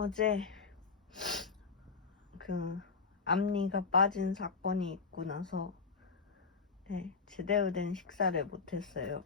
어제 그 앞니가 빠진 사건이 있고 나서 제대로 된 식사를 못했어요.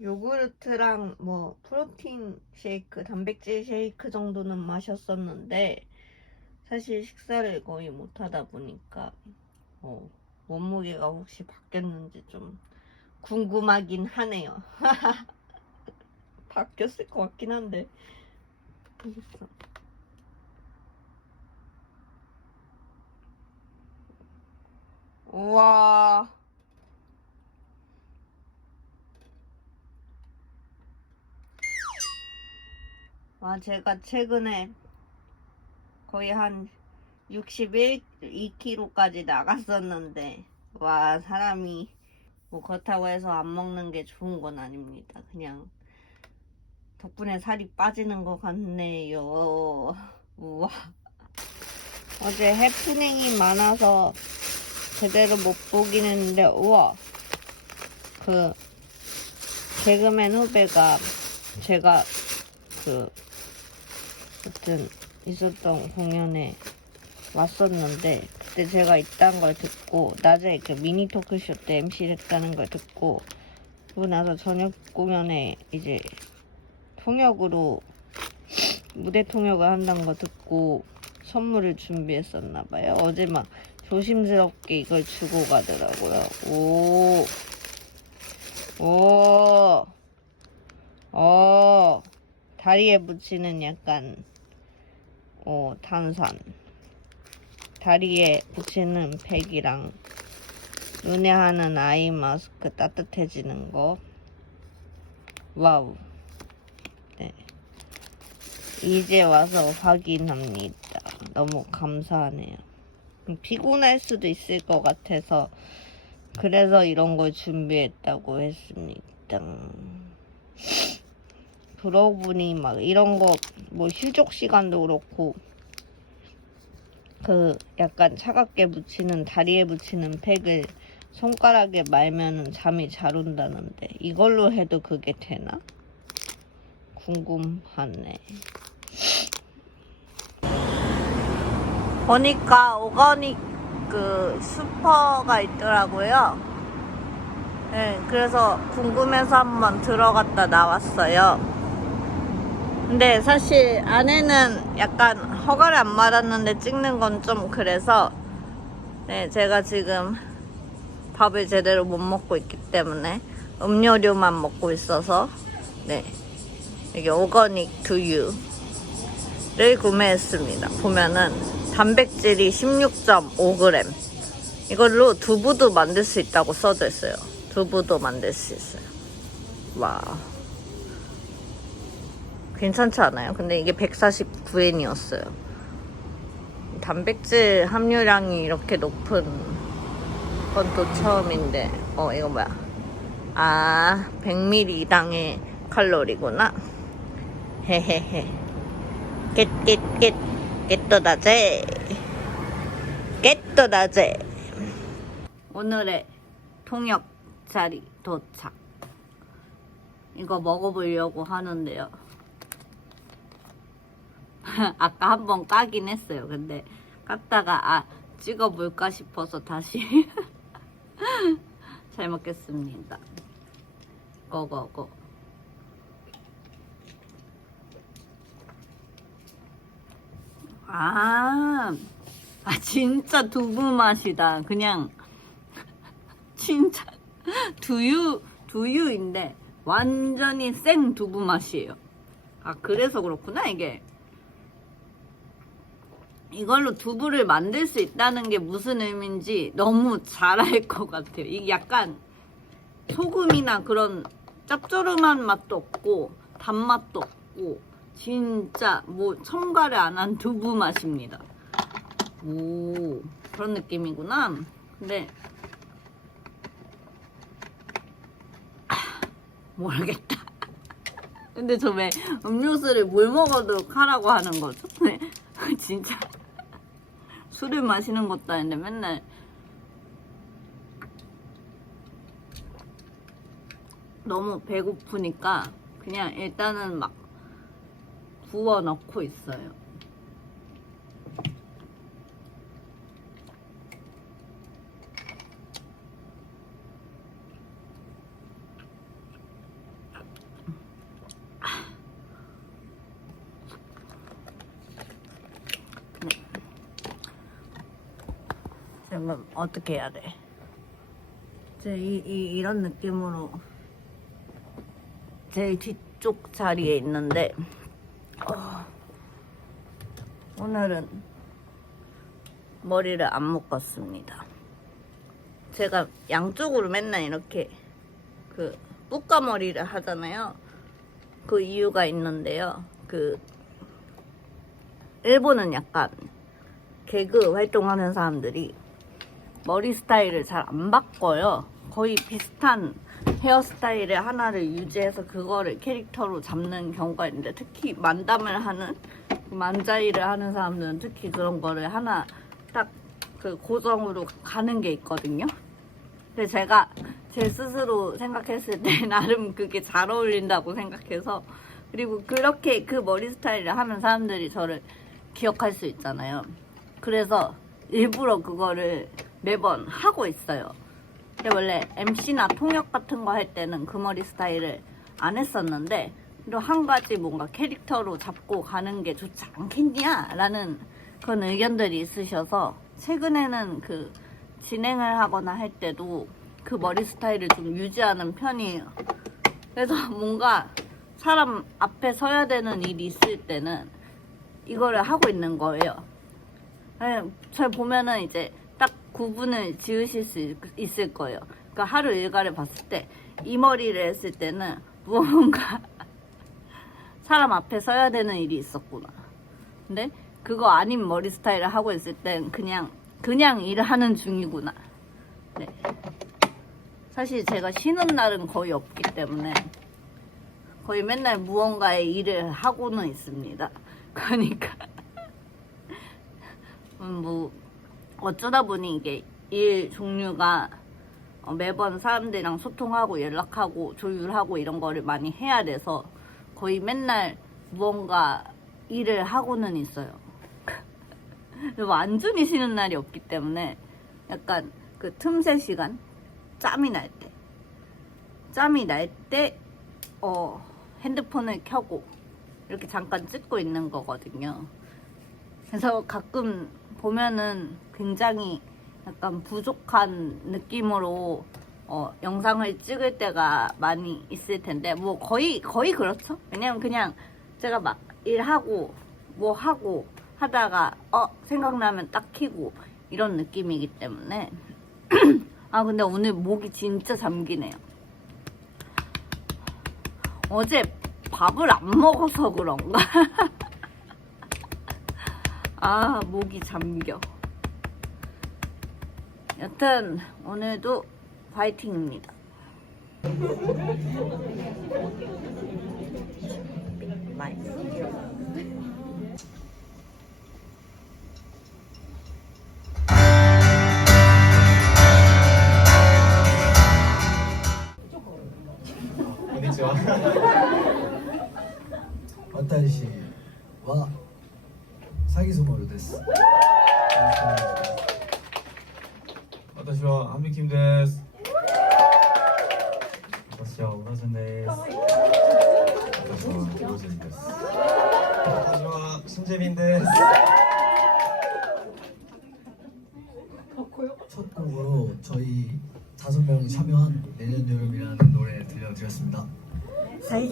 요구르트랑 뭐 프로틴 쉐이크, 단백질 쉐이크 정도는 마셨었는데 사실 식사를 거의 못하다 보니까 몸무게가 혹시 바뀌었는지 좀 궁금하긴 하네요. 바뀌었을 것 같긴 한데. 우와. 제가 최근에 거의 한 61~2kg까지 나갔었는데, 사람이 뭐 그렇다고 해서 안 먹는 게 좋은 건 아닙니다. 그냥 덕분에 살이 빠지는 것 같네요. 우와. 어제 해프닝이 많아서 제대로 못 보긴 했는데, 우와. 개그맨 후배가 제가 하여튼 있었던 공연에 왔었는데, 그때 제가 있다는 걸 듣고, 낮에 미니 토크쇼 때 MC를 했다는 걸 듣고, 그러고 나서 저녁 공연에 이제 무대 통역을 한다는 거 듣고 선물을 준비했었나봐요. 어제 막 조심스럽게 이걸 주고 가더라고요. 다리에 붙이는 약간, 탄산. 다리에 붙이는 팩이랑 눈에 하는 아이 마스크 따뜻해지는 거. 와우. 네. 이제 와서 확인합니다. 너무 감사하네요. 피곤할 수도 있을 것 같아서 그래서 이런 걸 준비했다고 했습니다. 그러고 보니 막 이런 거 뭐 휴족 시간도 그렇고 약간 차갑게 묻히는 다리에 붙이는 팩을 손가락에 말면은 잠이 잘 온다는데 이걸로 해도 그게 되나? 궁금하네. 보니까 오가닉 슈퍼가 있더라고요. 네, 그래서 궁금해서 한번 들어갔다 나왔어요. 근데 사실 안에는 약간 허가를 안 받았는데 찍는 건 좀 그래서 제가 지금 밥을 제대로 못 먹고 있기 때문에 음료류만 먹고 있어서 이게 오가닉 두유를 구매했습니다. 보면은 단백질이 16.5g. 이걸로 두부도 만들 수 있다고 써져 있어요. 두부도 만들 수 있어요. 와, 괜찮지 않아요? 근데 이게 149엔이었어요. 단백질 함유량이 이렇게 높은 건 또 처음인데. 이거 뭐야? 100ml당의 칼로리구나. 헤헤헤. 겟또다제. 오늘의 통역 자리 도착. 이거 먹어보려고 하는데요. 아까 한번 까긴 했어요. 근데 깠다가 찍어볼까 싶어서 다시. 잘 먹겠습니다. 고고고. 진짜 두부 맛이다. 그냥 진짜 두유인데 완전히 생 두부 맛이에요. 그래서 그렇구나. 이걸로 두부를 만들 수 있다는 게 무슨 의미인지 너무 잘 알 것 같아요. 이게 약간 소금이나 그런 짭조름한 맛도 없고 단맛도 없고 진짜 뭐 첨가를 안 한 두부 맛입니다. 그런 느낌이구나. 근데 모르겠다. 근데 저 왜 음료수를 물 먹어도 하라고 하는 거죠? 진짜 술을 마시는 것도 아닌데 맨날 너무 배고프니까 그냥 일단은 막 부어 넣고 있어요. 지금 어떻게 해야 돼? 이제 이런 느낌으로 제일 뒤쪽 자리에 있는데 오늘은 머리를 안 묶었습니다. 제가 양쪽으로 맨날 이렇게 그 뿌까머리를 하잖아요. 그 이유가 있는데요. 그 일본은 약간 개그 활동하는 사람들이 머리 스타일을 잘 안 바꿔요. 거의 비슷한 헤어스타일의 하나를 유지해서 그거를 캐릭터로 잡는 경우가 있는데, 특히 만담을 하는, 만자이를 하는 사람들은 특히 그런 거를 하나 딱 그 고정으로 가는 게 있거든요. 근데 제가 제 스스로 생각했을 때 나름 그게 잘 어울린다고 생각해서, 그리고 그렇게 그 머리 스타일을 하면 사람들이 저를 기억할 수 있잖아요. 그래서 일부러 그거를 매번 하고 있어요. 근데 원래 MC나 통역 같은 거 할 때는 그 머리 스타일을 안 했었는데, 또 한 가지 뭔가 캐릭터로 잡고 가는 게 좋지 않겠냐? 라는 그런 의견들이 있으셔서, 최근에는 그 진행을 하거나 할 때도 그 머리 스타일을 좀 유지하는 편이에요. 그래서 뭔가 사람 앞에 서야 되는 일이 있을 때는 이거를 하고 있는 거예요. 잘 보면은 이제 딱 구분을 지으실 수 있을 거예요. 그러니까 하루 일과를 봤을 때 이 머리를 했을 때는 무언가 사람 앞에 서야 되는 일이 있었구나. 근데 그거 아닌 머리 스타일을 하고 있을 땐 그냥 일을 하는 중이구나. 네. 사실 제가 쉬는 날은 거의 없기 때문에 거의 맨날 무언가의 일을 하고는 있습니다. 그러니까 뭐 어쩌다 보니 이게 일 종류가 매번 사람들이랑 소통하고 연락하고 조율하고 이런 거를 많이 해야 돼서 거의 맨날 무언가 일을 하고는 있어요. 완전히 쉬는 날이 없기 때문에 약간 그 틈새 시간, 짬이 날 때 핸드폰을 켜고 이렇게 잠깐 찍고 있는 거거든요. 그래서 가끔 보면은 굉장히 약간 부족한 느낌으로 영상을 찍을 때가 많이 있을 텐데, 뭐 거의 그렇죠. 왜냐면 그냥 제가 막 일하고 뭐 하고 하다가 생각나면 딱 켜고 이런 느낌이기 때문에 아 근데 오늘 목이 진짜 잠기네요. 어제 밥을 안 먹어서 그런가? 아 목이 잠겨. 여튼 오늘도 파이팅입니다. konnichiwa. 私は詐欺ソモルです。よろしくお願いします。私はハミキムです。私はオラジュンです。私はロジンです。私はシンジェビンです。 첫 곡으로 저희 5명 참여한 내년 여름이라는 노래 들려드렸습니다. 最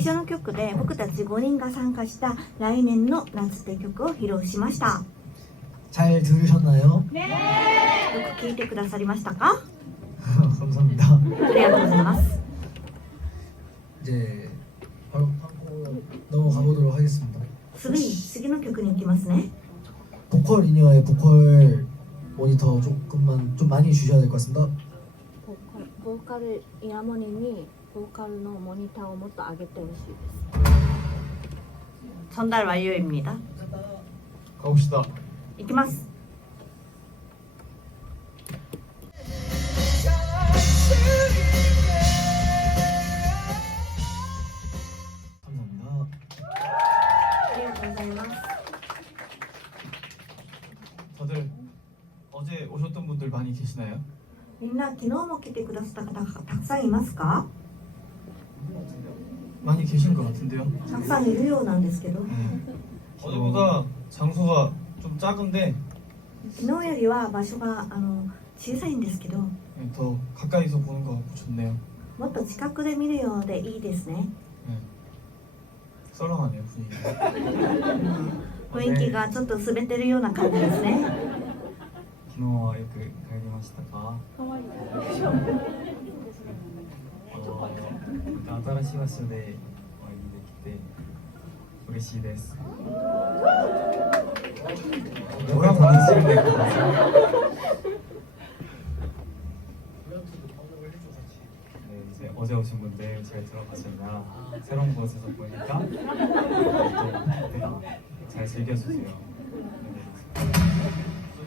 初の曲で僕たち5人が参加した来年の夏って曲を披露しました。 잘 들으셨나요? よく聞いてくださりましたか？ 감사합니다. ありがとうございます。 이제 바로 한곡 넘어가 보도록 하겠습니다. すぐに次の曲に行きますね。 보컬 인이어의 보컬 모니터 조금만 좀 많이 주셔야 될 것 같습니다. ボーカルイヤモニにボーカルのモニターをもっと上げてほしいです。 전달 완료입니다. 가봅시다. 行きます。 감사합니다. ざいます。 다들 어제 오셨던 분들 많이 계시나요? みんな昨日も来てくださった方がたくさんいますか？ 많이 계신 것 같은데요. たくさんいるようなんですけど、 어제보다 장소가 좀 작은데 昨日よりは場所が小さいんですけど、 더 가까이서 보는 것 같고 좋네요. もっと近くで見るようでいいですね。 썰렁하네요 분위기가. 雰囲気がちょっと滑ってるような感じですね。 昨日はよく帰りましたか？また新しい場所でお会いできて嬉しいです。 뭐라고楽しんでください。 네, 이제 어제 오신 분들 잘 들어가셨나? 새로운 곳에서 보니까 또 잘 즐겨주세요. 네.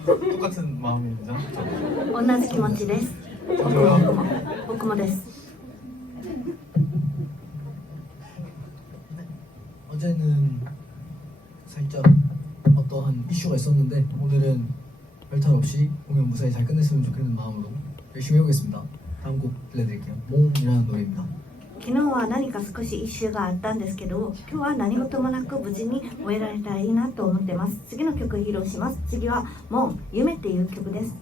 똑같은 마음입니다. 同じ気持ちです。僕もです。 어제는 살짝 어떠한 이슈가 있었는데 오늘은 별탈 없이 공연 무사히 잘 끝냈으면 좋겠는 마음으로 열심히 해보겠습니다. 다음 곡 들려드릴게요. 몽이라는 노래입니다. 昨日は何か少しイシューがあったんですけど、今日は何事もなく無事に終えられたらいいなと思ってます。次の曲を披露します。次はもう夢っていう曲です。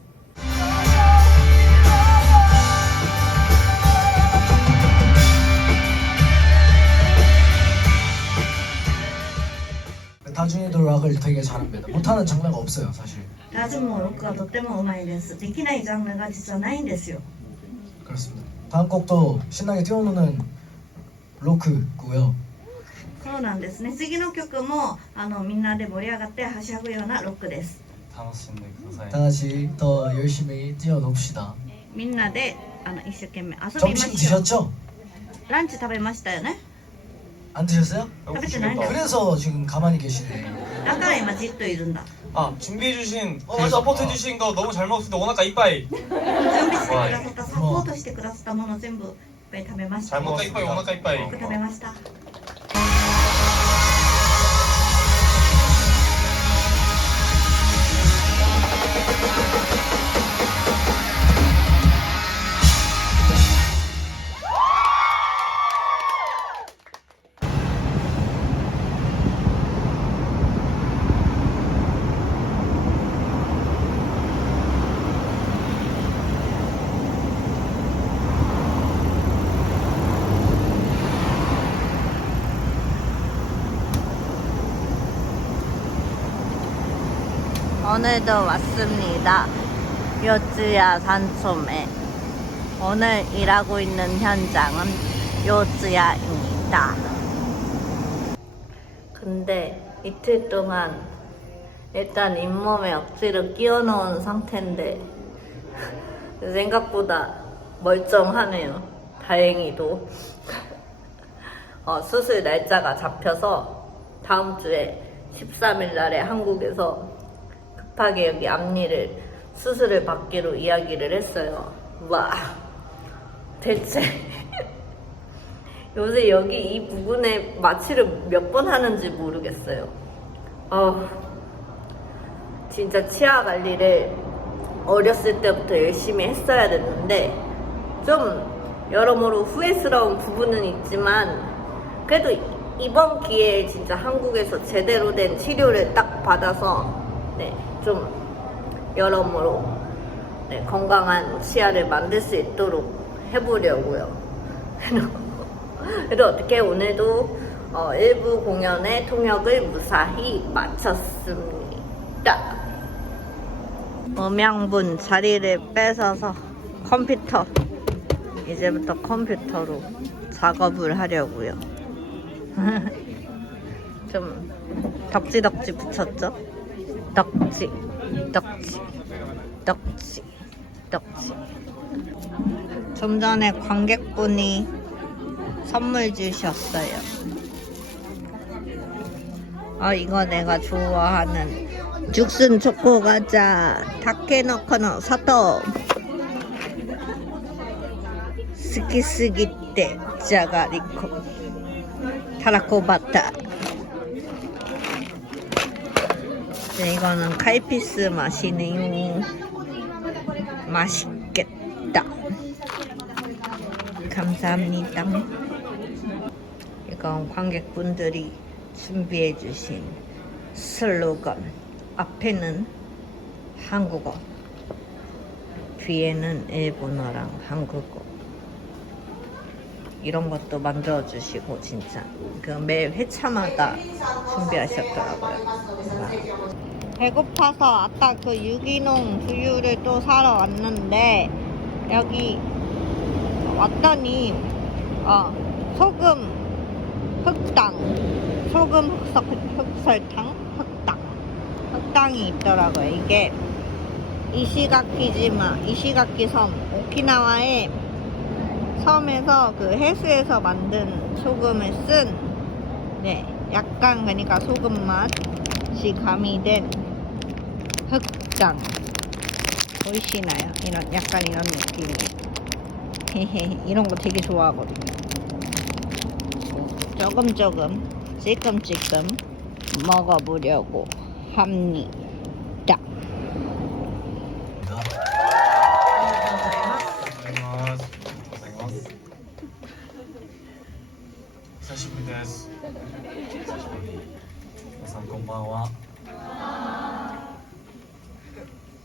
다준이도 락을 되게 잘합니다. 못하는 장르가 없어요, 사실. ラジもロックはとってもうまいです。できないジャンルが実はないんですよ。 그렇습니다. 다음 곡도 신나게 뛰어노는 로크고요. そうなんですね。次の曲もみんなで盛り上がってはしゃぐようなロックです。 楽しんでください。 다 같이 더 열심히 뛰어놉시다. みんなで一生懸命遊びま 점심 しょう。 드셨죠? ランチ食べましたよね。 안 드셨어요? 食べてないんだ。 그래서 지금 가만히 계시네. だから今じっといるんだ。 아 준비해주신 서포트해주신 거 너무 잘 먹었습니다. 오나카 이빠이. 準備してくださったサポートしてくださったもの全部いっぱい食べました。 잘 먹었습니다. 오나카 이빠이. よく食べました。 오늘도 왔습니다. 요츠야 산촌에. 오늘 일하고 있는 현장은 요츠야입니다. 근데 이틀 동안 일단 잇몸에 억지로 끼워놓은 상태인데 생각보다 멀쩡하네요. 다행히도. 수술 날짜가 잡혀서 다음 주에 13일 날에 한국에서 급하게 여기 앞니를 수술을 받기로 이야기를 했어요. 와, 대체 요새 여기 이 부분에 마취를 몇 번 하는지 모르겠어요. 진짜 치아 관리를 어렸을 때부터 열심히 했어야 됐는데 좀 여러모로 후회스러운 부분은 있지만 그래도 이번 기회에 진짜 한국에서 제대로 된 치료를 딱 받아서 좀 여러모로 건강한 치아를 만들 수 있도록 해보려고요. 그래도 어떻게 오늘도 일부 공연의 통역을 무사히 마쳤습니다. 음향분 자리를 뺏어서 컴퓨터, 이제부터 컴퓨터로 작업을 하려고요. 좀 덕지덕지 붙였죠? 덕지, 덕지, 덕지, 덕지. 좀 전에 관객분이 선물 주셨어요. 이거 내가 좋아하는 죽순 초코 과자 타케노코노 사토 스키스기테 자가리코 타라코바타 네, 이거는 칼피스 맛이네요. 맛있겠다. 감사합니다. 이건 관객분들이 준비해주신 슬로건. 앞에는 한국어, 뒤에는 일본어랑 한국어. 이런 것도 만들어주시고 진짜 그 매 회차마다 준비하셨더라고요. 배고파서 아까 그 유기농 두유를 또 사러 왔는데 여기 왔더니 소금 흑당, 소금 흑설탕, 흑당이 있더라고요. 이게 이시가키 섬, 오키나와의 섬에서 그 해수에서 만든 소금을 쓴, 네, 약간 그러니까 소금 맛이 가미된 흑당. 보이시나요? 약간 이런 느낌이. 헤헤, 이런 거 되게 좋아하거든요. 조금 찔끔찔끔 먹어보려고 합니다. 久しぶりです。皆さんこんばんは。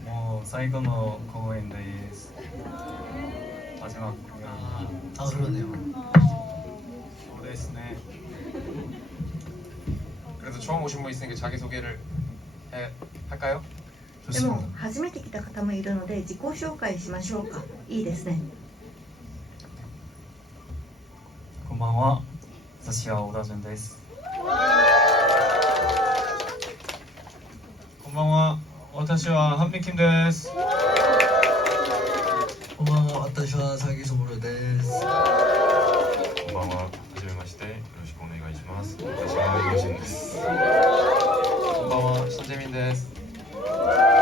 もう最後の公演です。마지막 공연. 아 그러네요. そうですね. 그래도 처음 오신 분 있으니까 자기소개를 할까요? でも初めて来た方もいるので自己紹介しましょうか。いいですね。こんばんは。私は小田潤です。こんばんは。私はハンミキンです。 고마워, 아따시와 사기소모르 데스. こんばんは。はじめまして。よろしくお願いします。私はヨシンです。こんばんは、シンジェミンです。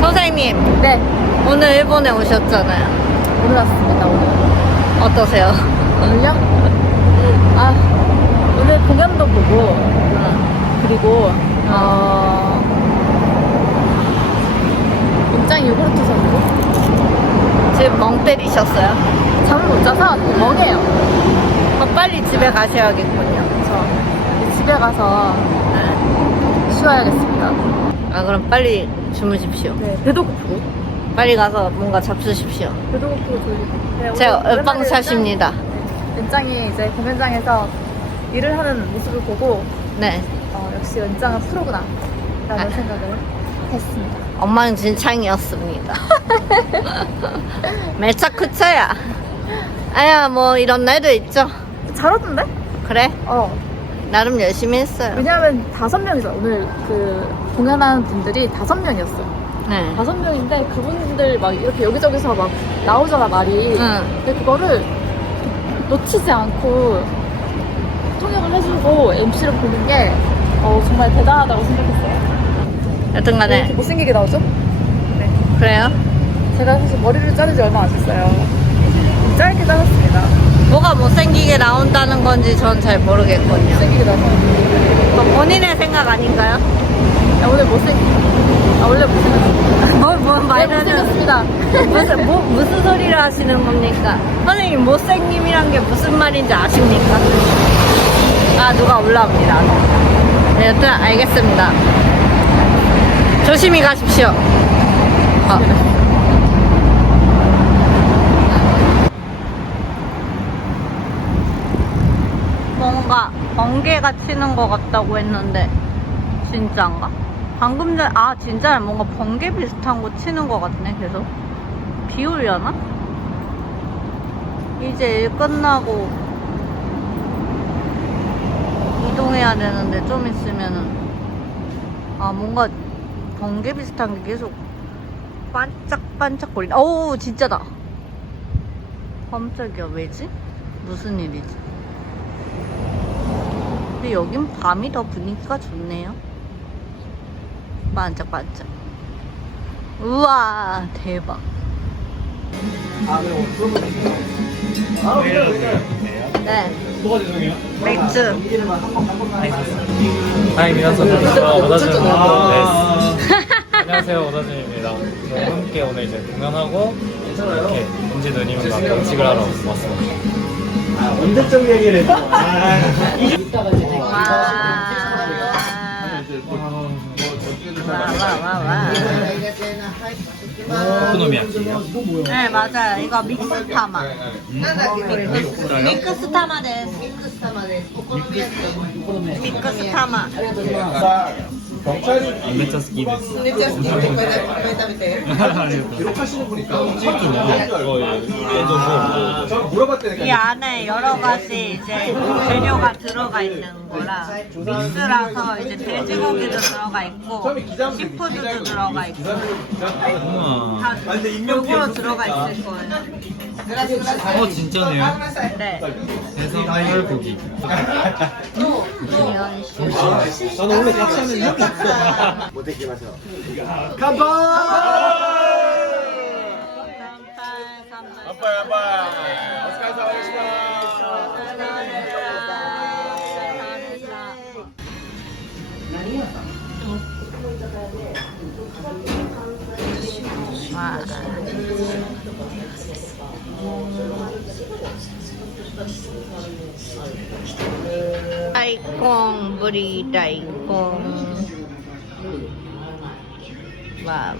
선생님, 네. 오늘 일본에 오셨잖아요. 오늘 왔습니다. 오늘. 어떠세요? 오늘요? 아, 오늘 공연도 보고 그리고 굉장히 요구르트 선고 지금 멍 때리셨어요? 잠을 못 자서 멍해요. 빨리 집에 가셔야겠군요. 그래서 집에 가서 쉬어야겠습니다. 아, 그럼 빨리 주무십시오. 네, 배도 고프고. 빨리 가서 뭔가 잡수십시오. 배도 고프고 졸리고. 네, 제가 오늘 얼빵샷입니다. 연장이 이제 공연장에서 일을 하는 모습을 보고 네. 역시 연장은 프로구나 라는 아. 생각을 했습니다. 엉망진창이었습니다. 매차쿠차야. 아야, 뭐 이런 날도 있죠. 잘하던데? 그래? 나름 열심히 했어요. 왜냐하면 5명이죠. 오늘 그 공연하는 분들이 5명이었어요. 네. 5명인데 그분들 막 이렇게 여기저기서 막 나오잖아 말이. 응. 근데 그거를 놓치지 않고 통역을 해주고 MC를 보는 게 정말 대단하다고 생각했어요. 왜 여튼간에 이렇게 못생기게 나오죠? 그래요? 제가 사실 머리를 자른 지 얼마 안 됐어요. 짧게 잘랐습니다. 뭐가 못생기게 나온다는 건지 전 잘 모르겠거든요. 못생기게 나오면 그건 본인의 생각 아닌가요? 오늘 원래 못생겼습니다. 뭐 말하는 못생겼습니다. 무슨 소리를 하시는 겁니까? 선생님 못생김이란 게 무슨 말인지 아십니까? 아, 누가 올라옵니다. 네, 여튼 알겠습니다. 조심히 가십시오. 뭔가 번개가 치는 것 같다고 했는데 진짜인가? 방금 전 진짜 뭔가 번개 비슷한 거 치는 것 같네. 계속 비 오려나? 이제 일 끝나고 이동해야 되는데 좀 있으면은 뭔가 번개 비슷한 게 계속 반짝반짝 거리네. 오, 진짜다. 깜짝이야. 왜지? 무슨 일이지? 근데 여긴 밤이 더 분위기가 좋네요. 반짝반짝. 우와, 대박. 네. 맥주. 하이 미나선 오다준입니다. 안녕하세요 오다준입니다. 저희 함께 오늘 이제 공연하고 이렇게 은지 누님과 음식을 하러 왔습니다. 언제적 얘기를 했어? 와. 오코노미야키예요? 네, 맞아요. 이거 믹스 타마. 믹스 타마 데스. 믹스 타마. めっちゃ好きです。めっちゃ好き。いっぱい食べて。記録하시는 분이니까. 이 안에 여러 가지 이제 재료가 들어가 있는 거라 믹스라서 이제 돼지고기도 들어가 있고 시푸드도 들어가 있고 다 골고루 들어가 있을 거예요. 진짜네요. 네. 해산물 고기. 이런 식으로. 나는 원래 같이 하는 형이 있어. 와. 다이콩, 브리 다이콩. 와.